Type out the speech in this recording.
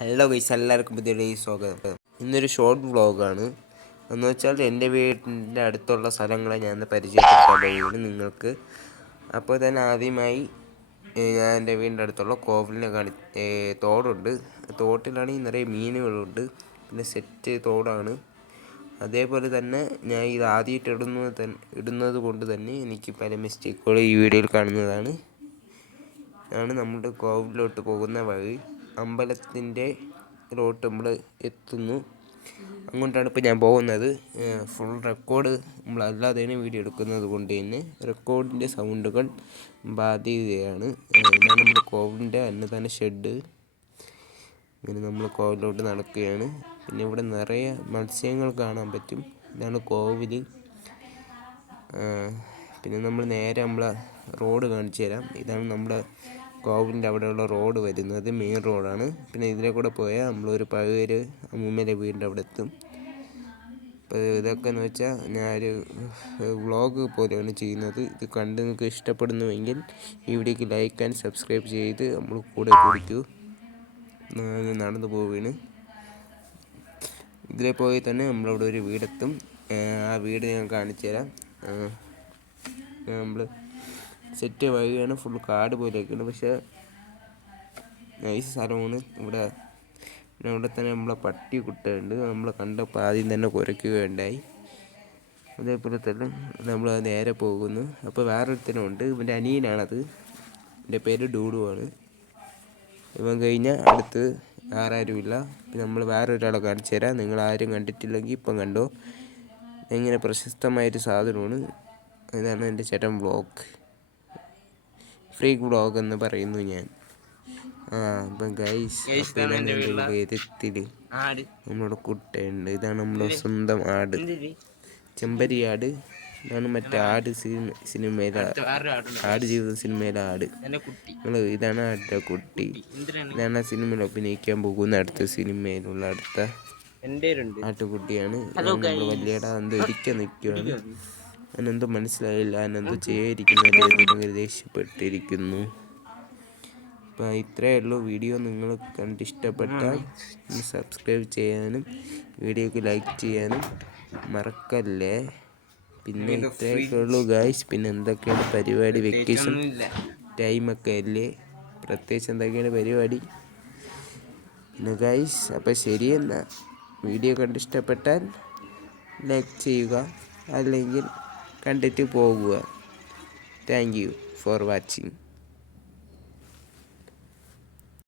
Hello guys എല്ലാവർക്കും പുതിയ സ്വാഗതം. ഇന്നൊരു ഷോർട്ട് വ്ളോഗാണ് എന്ന് വെച്ചാൽ എന്റെ വീടിന്റെ അടുത്തുള്ള സ്ഥലങ്ങളെ ഞാൻ പരിചയപ്പെടുത്താൻ കഴിയുള്ളൂ നിങ്ങൾക്ക്. അപ്പോൾ തന്നെ ആദ്യമായി ഞാൻ എന്റെ വീടിന്റെ അടുത്തുള്ള കോവിലിനെ കാണി തോടുണ്ട്. തോട്ടിലാണെങ്കിൽ നിറയെ മീനുകളുണ്ട്. പിന്നെ സെറ്റ് തോടാണ്. അതേപോലെ തന്നെ ഞാൻ ഇത് ആദ്യമായിട്ട് ഇടുന്നത് ഇടുന്നത് കൊണ്ട് തന്നെ എനിക്ക് പല മിസ്റ്റേക്കുകൾ ഈ വീഡിയോയിൽ കാണുന്നതാണ്. ആണ് നമ്മുടെ കോവിലോട്ട് പോകുന്ന വഴി. അമ്പലത്തിന്റെ റോട്ട് നമ്മൾ എത്തുന്നു. അങ്ങോട്ടാണ് ഇപ്പോൾ ഞാൻ പോകുന്നത്. ഫുൾ റെക്കോർഡ് നമ്മൾ അല്ലാതെയാണ് വീഡിയോ എടുക്കുന്നത് കൊണ്ട് തന്നെ. റെക്കോർഡിന്റെ സൗണ്ടുകൾ ഏഹ് ഇതാണ് നമ്മുടെ കോവിലിന്റെ അന്നദാന ഷെഡ് ഇങ്ങനെ നമ്മൾ കോവിലോട്ട് നടക്കുകയാണ്. പിന്നെ ഇവിടെ നിറയെ മത്സ്യങ്ങൾ കാണാൻ പറ്റും. ഇതാണ് കോവിൽ. പിന്നെ നമ്മൾ നേരെ നമ്മളെ റോഡ് കാണിച്ചു തരാം. ഇതാണ് നമ്മുടെ കോവിലിന്റെ അവിടെയുള്ള റോഡ് വരുന്നത് മെയിൻ റോഡാണ്. പിന്നെ ഇതിലെ കൂടെ പോയാൽ നമ്മളൊരു പഴയൊരു അമ്മൂമ്മേന്റെ വീടിന്റെ അവിടെ എത്തും. അപ്പോൾ ഇതൊക്കെ എന്ന് വെച്ചാൽ ഞാനൊരു വ്ളോഗ് പോലെയാണ് ചെയ്യുന്നത്. ഇത് കണ്ട് നിങ്ങൾക്ക് ഇഷ്ടപ്പെടുന്നുവെങ്കിൽ ഈ വീഡിയോക്ക് ലൈക്ക് ആൻഡ് സബ്സ്ക്രൈബ് ചെയ്ത് നമ്മൾ കൂടെ കുടിക്കൂ നടന്നു പോവുകയാണ്. ഇതിലെ പോയി തന്നെ നമ്മളവിടെ ഒരു വീടെത്തും. ആ വീട് ഞാൻ കാണിച്ചു തരാം നമ്മൾ സെറ്റ് വഴിയാണ് ഫുൾ കാട് പോലെയൊക്കെയാണ് പക്ഷേ നൈസ് സ്ഥലമാണ്. ഇവിടെ പിന്നെ അവിടെ തന്നെ നമ്മളെ പട്ടി കുട്ടുണ്ട്. നമ്മളെ കണ്ടപ്പോൾ ആദ്യം തന്നെ കുരയ്ക്കുകയുണ്ടായി അതേപോലെ തന്നെ നമ്മൾ നേരെ പോകുന്നു. അപ്പോൾ വേറൊരുത്തനുണ്ട്. ഇവന്റെ അനിയനാണത്. എന്റെ പേര് ഡൂഡു ആണ് ഇവൻ കഴിഞ്ഞാൽ അടുത്ത് ആരാരുമില്ല. പിന്നെ നമ്മൾ വേറൊരാളെ കാണിച്ചു തരാം. നിങ്ങൾ ആരും കണ്ടിട്ടില്ലെങ്കിൽ ഇപ്പം കണ്ടോ. എങ്ങനെ പ്രശസ്തമായൊരു സാധനമാണ്. ഇതാണ് എന്റെ ചേട്ടൻ വ്ളോഗ് ഫ്രീക്ക് വ്ളോഗ് എന്ന് പറയുന്നു ഞാൻ. ആ അപ്പം ഗൈസ് നമ്മുടെ കുട്ടയുണ്ട്. ഇതാണ് നമ്മുടെ സ്വന്തം ആട്. ചെമ്പരി ആട് ഇതാണ് മറ്റേ ആട് സിനിമ സിനിമയിലെ ആട് ജീവിത സിനിമയിലെ ആട്. നമ്മൾ ഇതാണ് ആടിന്റെ കുട്ടി. ഇതാണ് ആ സിനിമയിൽ അഭിനയിക്കാൻ പോകുന്ന അടുത്ത സിനിമയിലുള്ള അടുത്ത ആട്ടുകുട്ടിയാണ്. നമ്മുടെ വലിയടാ എന്തോ ഇരിക്കാൻ നിൽക്കുകയാണ് അവനെന്തോ മനസ്സിലായില്ല. അവനെന്തോ ചെയ്യാതിരിക്കുന്ന ദേഷ്യപ്പെട്ടിരിക്കുന്നു. അപ്പം ഇത്രയേ ഉള്ളൂ വീഡിയോ. നിങ്ങൾ കണ്ടിഷ്ടപ്പെട്ടാൽ സബ്സ്ക്രൈബ് ചെയ്യാനും വീഡിയോക്ക് ലൈക്ക് ചെയ്യാനും മറക്കല്ലേ? പിന്നെ ഇത്രയൊക്കെ ഉള്ളൂ ഗായ്സ്. പിന്നെ എന്തൊക്കെയാണ് പരിപാടി? വെക്കേഷൻ ടൈമൊക്കെ അല്ലേ? പ്രത്യേകിച്ച് എന്തൊക്കെയാണ് പരിപാടി? പിന്നെ ഗായ്സ് അപ്പോൾ ശരി എന്നാൽ വീഡിയോ കണ്ടിഷ്ടപ്പെട്ടാൽ ലൈക്ക് ചെയ്യുക. അല്ലെങ്കിൽ കണ്ടിട്ട് പോകുക താങ്ക് യു ഫോർ വാച്ചിങ്